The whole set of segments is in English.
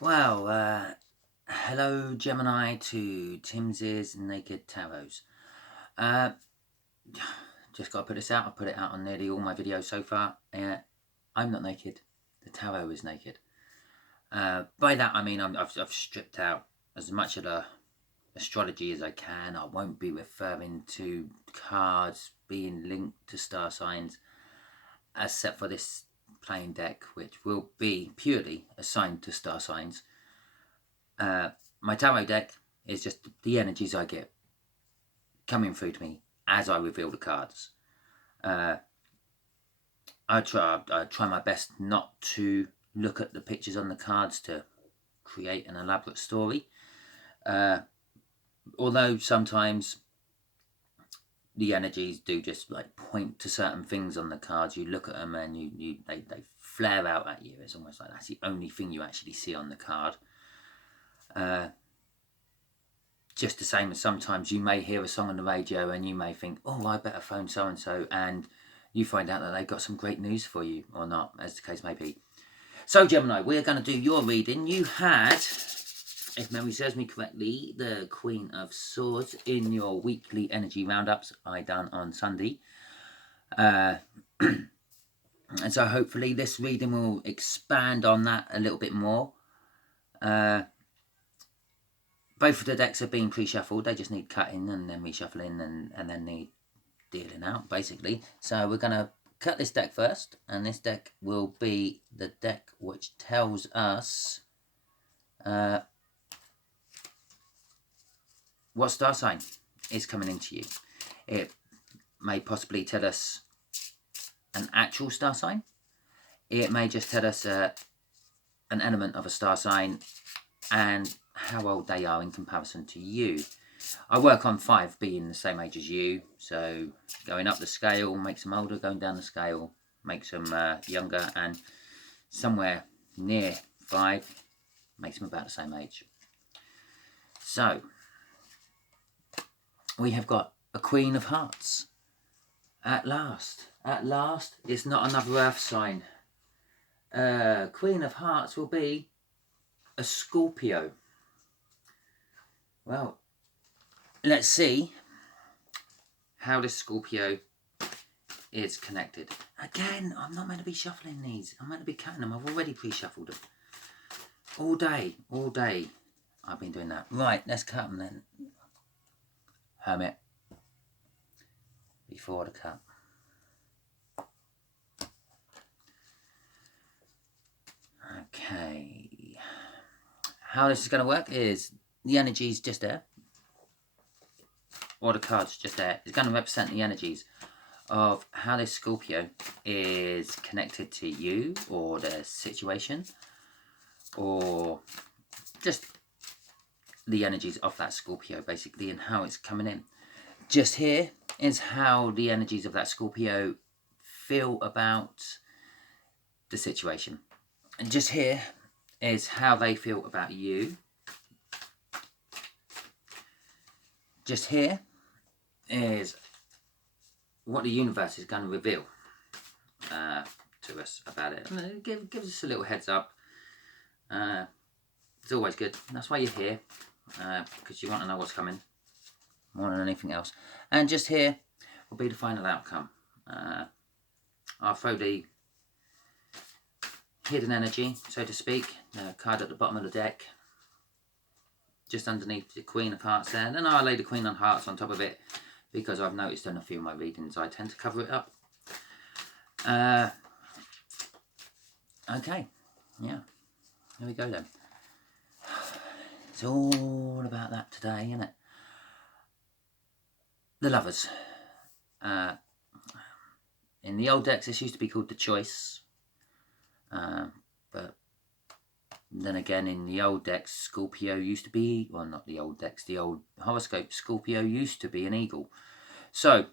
Well, hello Gemini to Timsy's Naked Tarots. Uh, just got to put this out. I put it out on nearly all my videos so far. I'm not naked. The tarot is naked. By that I mean I've stripped out as much of the astrology as I can. I won't be referring to cards being linked to star signs, except for this plain deck, which will be purely assigned to star signs. My tarot deck is just the energies I get coming through to me as I reveal the cards. I try my best not to look at the pictures on the cards to create an elaborate story. Although sometimes the energies do just like point to certain things on the cards. You look at them and they flare out at you. It's almost like that's the only thing you actually see on the card. Just the same as sometimes you may hear a song on the radio and you may think, oh, I better phone so-and-so, and you find out that they've got some great news for you, or not, as the case may be. So, Gemini, we're going to do your reading. You had, if memory serves me correctly, the Queen of Swords in your weekly energy roundups I done on Sunday. And so hopefully this reading will expand on that a little bit more. Both of the decks have been pre-shuffled. They just need cutting and then reshuffling and then need dealing out, basically. So we're going to cut this deck first. And this deck will be the deck which tells us what star sign is coming into you. It may possibly tell us an actual star sign. It may just tell us an element of a star sign and how old they are in comparison to you. I work on 5 being the same age as you, so going up the scale makes them older, going down the scale makes them younger, and somewhere near 5 makes them about the same age. So we have got a Queen of Hearts. At last, it's not another earth sign. Queen of Hearts will be a Scorpio. Well, let's see how this Scorpio is connected. Again, I'm not meant to be shuffling these. I'm meant to be cutting them. I've already pre-shuffled them. All day I've been doing that. Right, let's cut them then. Hermit. Before the cut. Okay. How this is going to work is the energy's just there, or the card's just there. It's going to represent the energies of how this Scorpio is connected to you or the situation, or just the energies of that Scorpio basically and how it's coming in. Just here is how the energies of that Scorpio feel about the situation. And just here is how they feel about you. Just here is what the universe is going to reveal to us about it. And it gives us a little heads up. It's always good. That's why you're here, because you want to know what's coming more than anything else. And just here will be the final outcome. I'll throw the hidden energy, so to speak, the card at the bottom of the deck, just underneath the Queen of Hearts there. And then I'll lay the Queen of Hearts on top of it, because I've noticed in a few of my readings I tend to cover it up. Okay, yeah, here we go then. It's all about that today, isn't it? The Lovers. In the old decks, this used to be called the Choice. But then again, in the old decks, Scorpio used to be, well, not the old decks, the old horoscope, Scorpio used to be an eagle. So,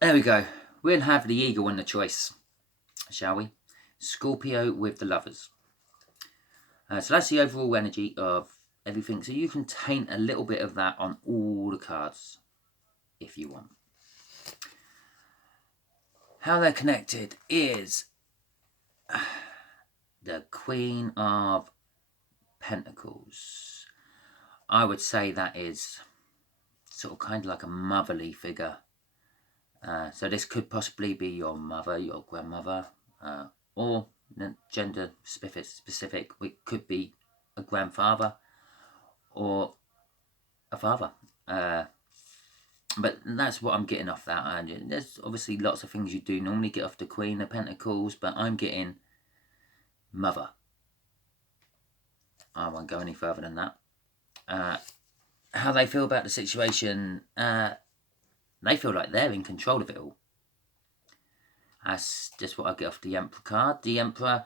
there we go. We'll have the eagle in the choice, shall we? Scorpio with the Lovers. So that's the overall energy of everything. So you can taint a little bit of that on all the cards, if you want. How they're connected is the Queen of Pentacles. I would say that is sort of kind of like a motherly figure. So this could possibly be your mother, your grandmother, or gender specific. It could be a grandfather or a father. But that's what I'm getting off that. And there's obviously lots of things you do normally get off the Queen of Pentacles, but I'm getting mother. I won't go any further than that. How they feel about the situation, they feel like they're in control of it all. That's just what I get off the Emperor card. The Emperor,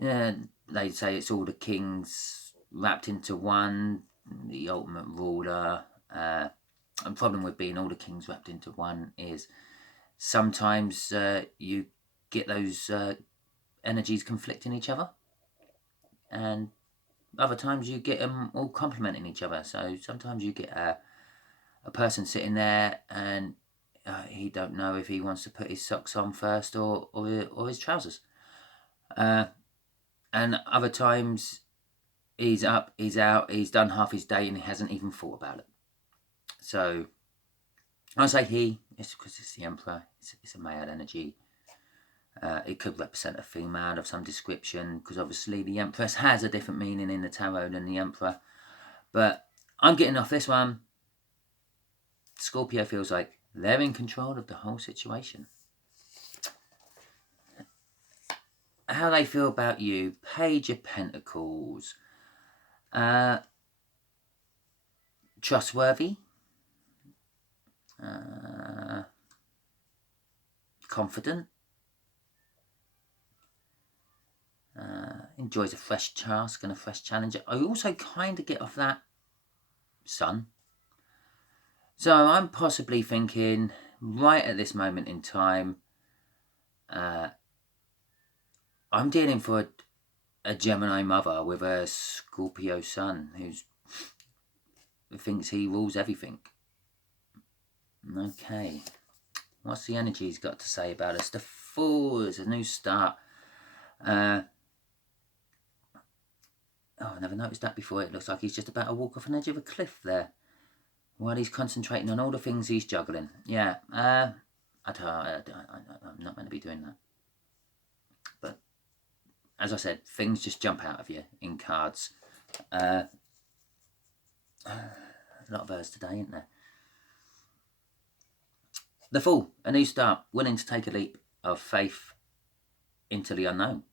they say it's all the kings wrapped into one, the ultimate ruler. The problem with being all the kings wrapped into one is sometimes you get those energies conflicting each other, and other times you get them all complementing each other. So sometimes you get a person sitting there and he don't know if he wants to put his socks on first or his trousers. And other times he's up, he's out, he's done half his day and he hasn't even thought about it. So I say he, it's because it's the Emperor, it's a male energy. It could represent a female of some description, because obviously the Empress has a different meaning in the tarot than the Emperor. But I'm getting off this one. Scorpio feels like they're in control of the whole situation. How they feel about you, Page of Pentacles. Trustworthy. Confident. Enjoys a fresh task and a fresh challenge. I also kind of get off that Sun. So I'm possibly thinking, right at this moment in time, I'm dealing for a Gemini mother with a Scorpio Sun who thinks he rules everything. Okay. What's the energy he's got to say about us? The Fool is a new start. Oh, I never noticed that before. It looks like he's just about to walk off an edge of a cliff there, while he's concentrating on all the things he's juggling. Yeah, I'm not meant to be doing that. But, as I said, things just jump out of you in cards. A lot of hers today, isn't there? The Fool, a new start, willing to take a leap of faith into the unknown.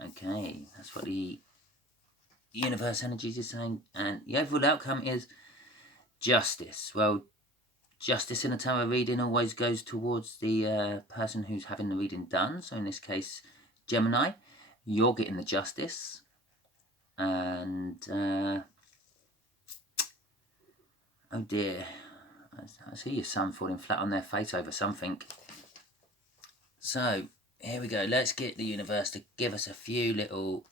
Okay, that's what the universe energies is saying. And the overall outcome is justice. Well, justice in a tarot reading always goes towards the person who's having the reading done. So in this case, Gemini, you're getting the justice. And, oh dear, I see your sun falling flat on their face over something. So, here we go. Let's get the universe to give us a few little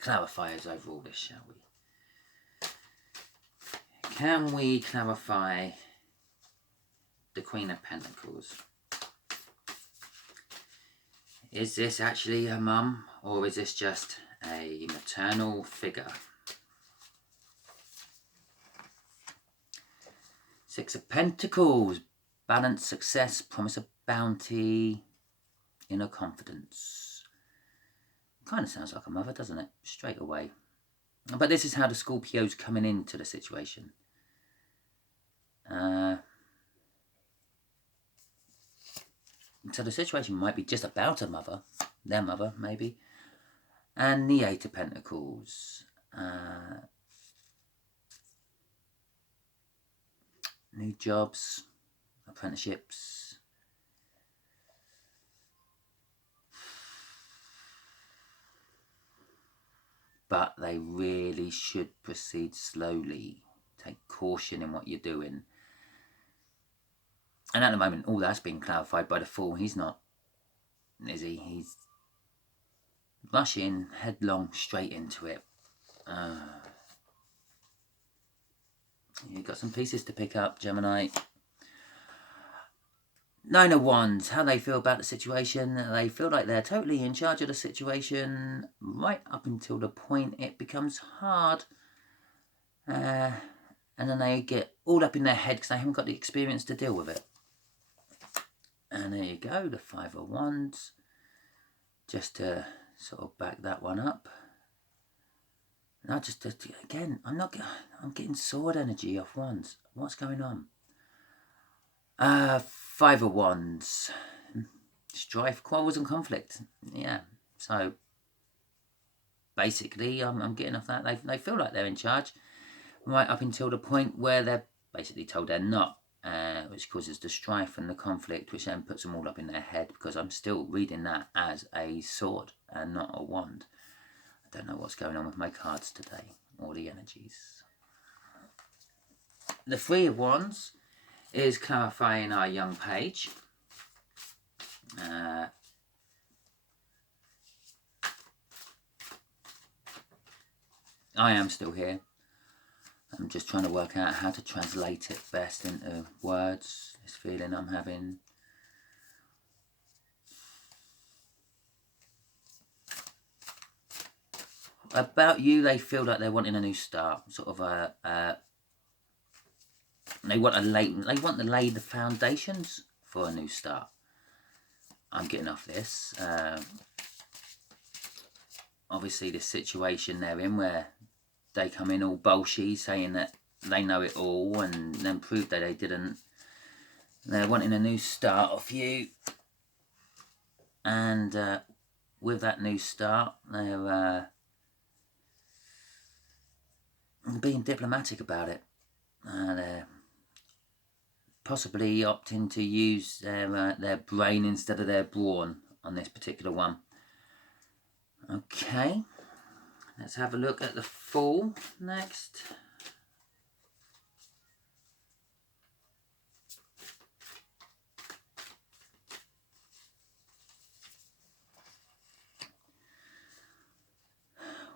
clarifiers over all this, shall we? Can we clarify the Queen of Pentacles? Is this actually her mum, or is this just a maternal figure? Six of Pentacles, balance, success, promise of bounty, inner confidence. Kind of sounds like a mother, doesn't it? Straight away. But this is how the Scorpio's coming into the situation. So the situation might be just about a mother, their mother maybe. And the Eight of Pentacles. New jobs, apprenticeships. But they really should proceed slowly. Take caution in what you're doing. And at the moment, all that's been clarified by the Fool. He's not, is he? He's rushing headlong straight into it. You've got some pieces to pick up, Gemini. Nine of Wands, how they feel about the situation. They feel like they're totally in charge of the situation right up until the point it becomes hard. And then they get all up in their head because they haven't got the experience to deal with it. And there you go, the Five of Wands. Just to sort of back that one up. Now again, I'm getting sword energy off Wands. What's going on? Five of Wands. Strife, quarrels and conflict. Yeah, so basically I'm getting off that. They feel like they're in charge right up until the point where they're basically told they're not, which causes the strife and the conflict, which then puts them all up in their head, because I'm still reading that as a sword and not a wand. I don't know what's going on with my cards today, or the energies. The Three of Wands is clarifying our young page. I am still here. I'm just trying to work out how to translate it best into words, this feeling I'm having. About you, they feel like they're wanting a new start, sort of they want to lay the foundations for a new start. I'm getting off this. Obviously, this situation they're in where they come in all bolshy, saying that they know it all, and then prove that they didn't. They're wanting a new start off you, and with that new start, they're being diplomatic about it. They're possibly opting to use their brain instead of their brawn on this particular one. Okay, let's have a look at the Fool next.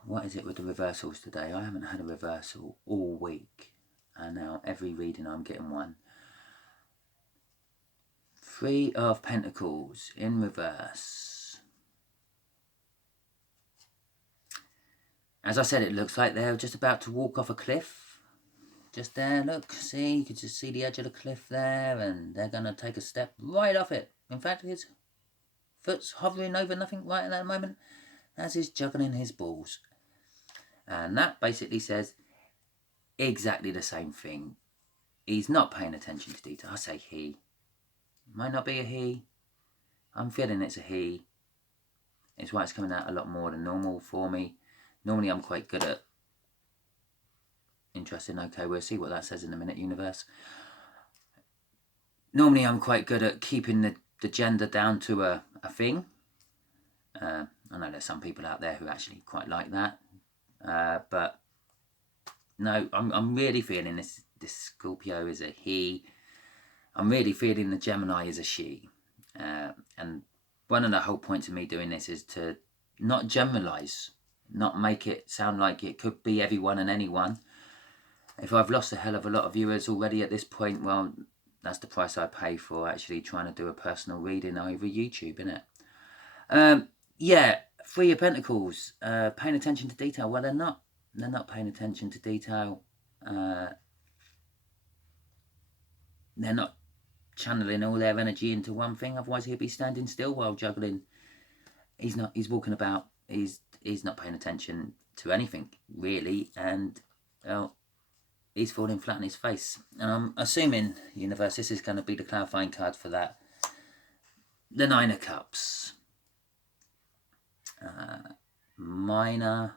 What is it with the reversals today? I haven't had a reversal all week, and now every reading I'm getting one. Three of Pentacles in reverse. As I said, it looks like they're just about to walk off a cliff. Just there, look, see, you can just see the edge of the cliff there, and they're going to take a step right off it. In fact, his foot's hovering over nothing right at that moment as he's juggling his balls. And that basically says exactly the same thing. He's not paying attention to detail. I say he. Might not be a he. I'm feeling it's a he. It's why it's coming out a lot more than normal for me. Normally I'm quite good at... Interesting, okay, we'll see what that says in a minute, universe. Normally I'm quite good at keeping the gender down to a thing. I know there's some people out there who actually quite like that. But no, I'm really feeling this Scorpio is a he. I'm really feeling the Gemini is a she. And one of the whole points of me doing this is to not generalize, not make it sound like it could be everyone and anyone. If I've lost a hell of a lot of viewers already at this point, well, that's the price I pay for actually trying to do a personal reading over YouTube, innit? Yeah, Three of Pentacles, paying attention to detail. Well, they're not. They're not paying attention to detail. They're not channeling all their energy into one thing. Otherwise, he'd be standing still while juggling. He's not. He's walking about. He's not paying attention to anything really, and well, he's falling flat on his face. And I'm assuming, universe, this is going to be the clarifying card for that. The Nine of Cups. Minor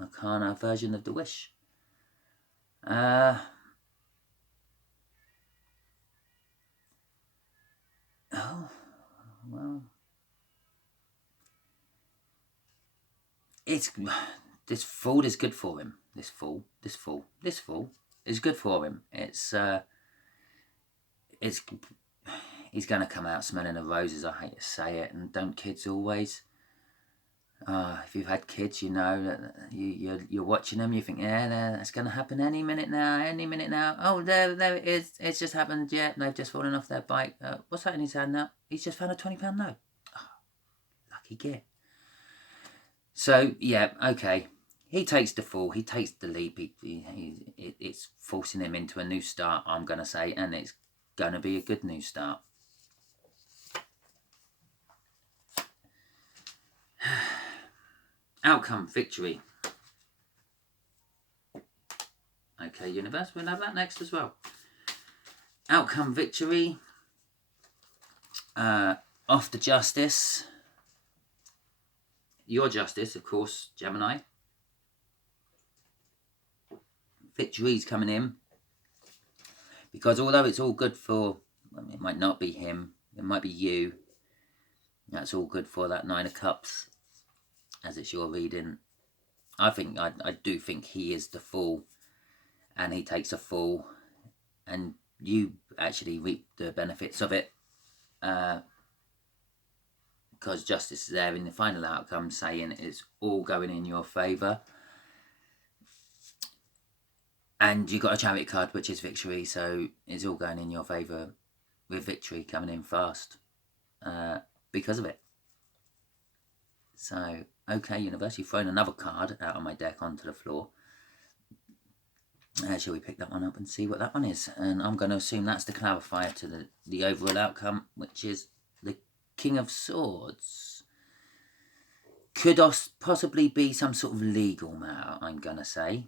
Arcana version of the Wish. Oh, well, this Fool is good for him. This Fool is good for him. He's going to come out smelling of roses. I hate to say it, and don't kids always? If you've had kids, you know that you're watching them. You think, yeah, that's going to happen any minute now. Any minute now. Oh, there it is. It's just happened. Yeah, they've just fallen off their bike. What's that in his hand now? He's just found a £20 note. Oh, lucky git. So yeah, okay. He takes the fall. He takes the leap. It's forcing him into a new start, I'm going to say, and it's going to be a good new start. Outcome, victory. Okay, universe, we'll have that next as well. Outcome, victory. Off the justice. Your justice, of course, Gemini. Victory's coming in. Because although it's all good for, it might not be him, it might be you. That's all good for that 9 of Cups, as it's your reading. I do think he is the fool, and he takes a fall, and you actually reap the benefits of it, because justice is there in the final outcome, saying it's all going in your favour. And you got a Chariot card, which is victory, so it's all going in your favour, with victory coming in fast because of it. So, okay, universe, you've thrown another card out of my deck onto the floor. Shall we pick that one up and see what that one is? And I'm going to assume that's the clarifier to the overall outcome, which is the King of Swords. Could possibly be some sort of legal matter, I'm going to say.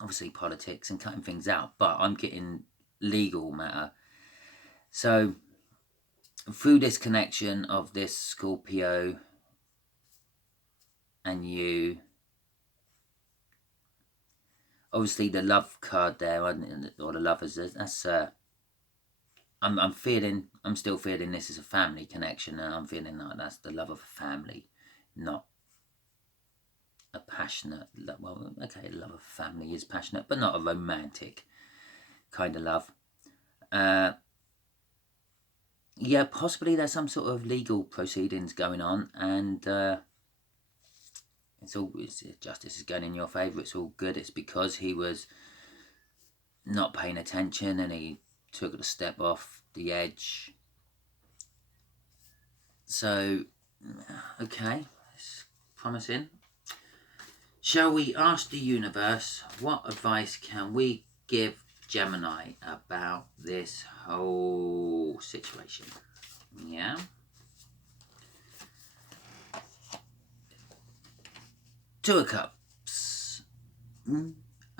Obviously politics and cutting things out, but I'm getting legal matter. So through this connection of this Scorpio and you, obviously the love card there, or the lovers, that's I'm still feeling this is a family connection, and I'm feeling like that's the love of a family, not a passionate love. Well, okay, love of family is passionate, but not a romantic kind of love. Yeah, possibly there's some sort of legal proceedings going on, and justice is going in your favour. It's all good. It's because he was not paying attention and he took a step off the edge. So, okay, it's promising. Shall we ask the universe, what advice can we give Gemini about this whole situation? Yeah. Two of Cups.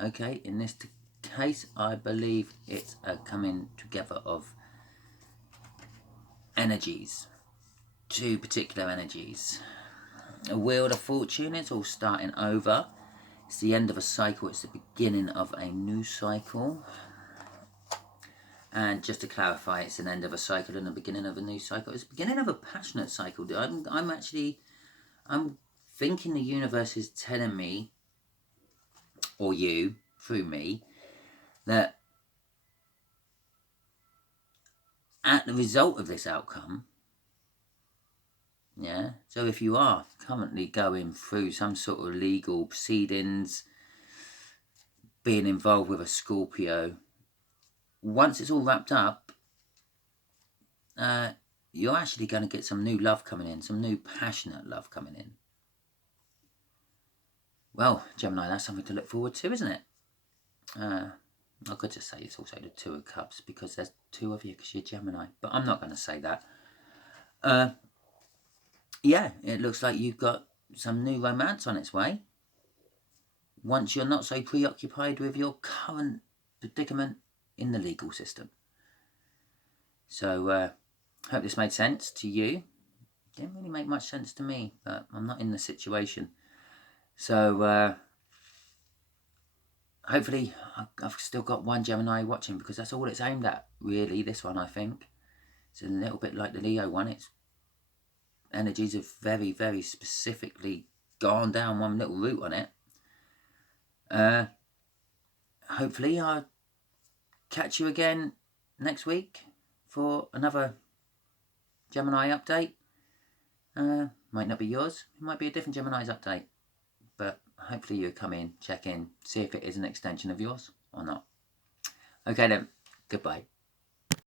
Okay, in this case, I believe it's a coming together of energies. Two particular energies. A Wheel of Fortune, it's all starting over. It's the end of a cycle, it's the beginning of a new cycle. And just to clarify, it's an end of a cycle and the beginning of a new cycle. It's the beginning of a passionate cycle. I'm thinking the universe is telling me, or you, through me, that at the result of this outcome, yeah, so if you are currently going through some sort of legal proceedings, being involved with a Scorpio, once it's all wrapped up, you're actually going to get some new love coming in, some new passionate love coming in. Well, Gemini, that's something to look forward to, isn't it? I could just say it's also the Two of Cups because there's two of you because you're Gemini, but I'm not going to say that. Yeah, it looks like you've got some new romance on its way. Once you're not so preoccupied with your current predicament in the legal system. So, hope this made sense to you. Didn't really make much sense to me, but I'm not in the situation. So, hopefully I've still got one Gemini watching because that's all it's aimed at, really, this one, I think. It's a little bit like the Leo one. Its energies have very, very specifically gone down one little route on it. Hopefully I'll catch you again next week for another Gemini update. Might not be yours. It might be a different Gemini's update. But hopefully you come in, check in, see if it is an extension of yours or not. Okay then, goodbye.